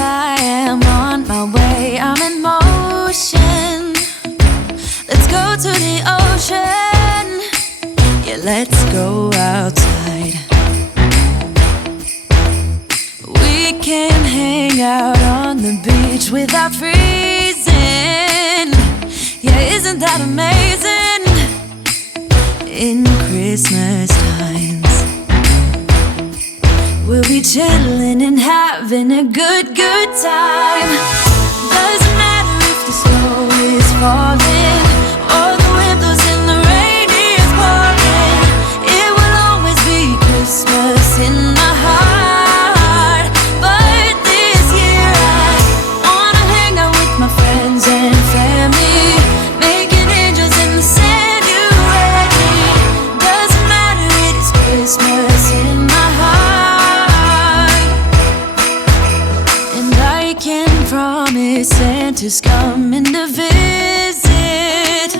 I am on my way, I'm in motion. Let's go to the ocean. Yeah, let's go outside. We can hang out on the beach without freezing. Yeah, isn't that amazing? In Christmas times, we'll be chilling and having a good time. Doesn't matter if the snow is falling or the wind blows and the rain is pouring. It will always be Christmas in my heart. But this year I wanna hang out with my friends and family, making angels in the sand. You ready? Doesn't matter, it is Christmas in my heart. And I can promise Santa's coming to visit.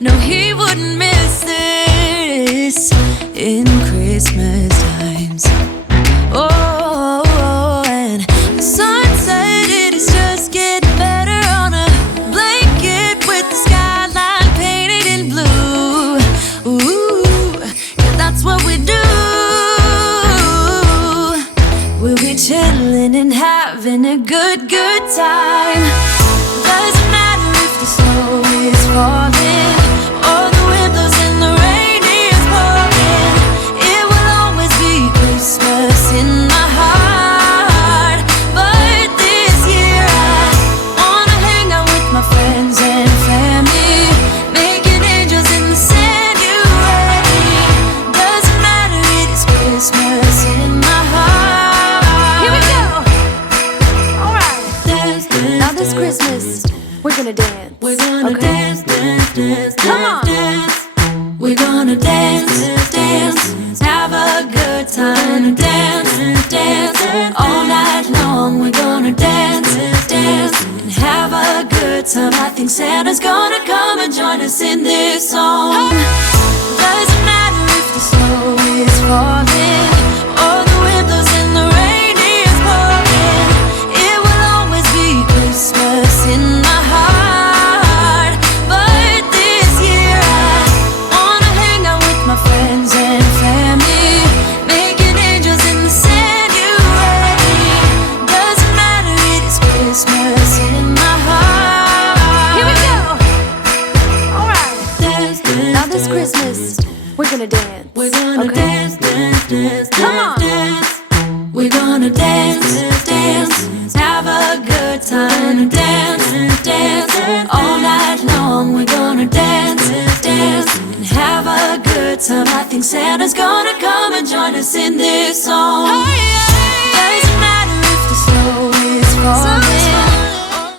No, he wouldn't miss this in Christmas times. Oh, and the sun said it is just getting better on a blanket with the skyline painted in blue. Ooh, yeah, that's what we do. We'll be chilling and having a good time. Doesn't matter if the snow is falling or the wind blows and the rain is pouring. It will always be Christmas in my heart. But this year I wanna hang out with my friends and family, making angels in the sand. You ready? Doesn't matter, it is Christmas in my heart. Here we go. Alright. Now this Christmas, we're gonna dance. We're gonna dance, dance, dance, Come on. dance. We're gonna dance, dance, have a good time. Dance, dance, all night long. We're gonna dance, dance, and have a good time. I think Santa's gonna come and join us in this song. Doesn't matter if the snow is falling or the wind blows and the rain is pouring. It will always be Christmas in my heart. But this year I wanna hang out with my friends and family, making angels in the sand. You ready? Doesn't matter, it is Christmas in my heart. Here we go. Alright. Dance, dance, Now this Christmas, we're gonna dance. we're gonna dance, dance, dance, Come on. dance. We're gonna dance, dance, have a good time. Dance, dance, all night long. We're gonna dance, dance, and have a good time. I think Santa's gonna come and join us in this song.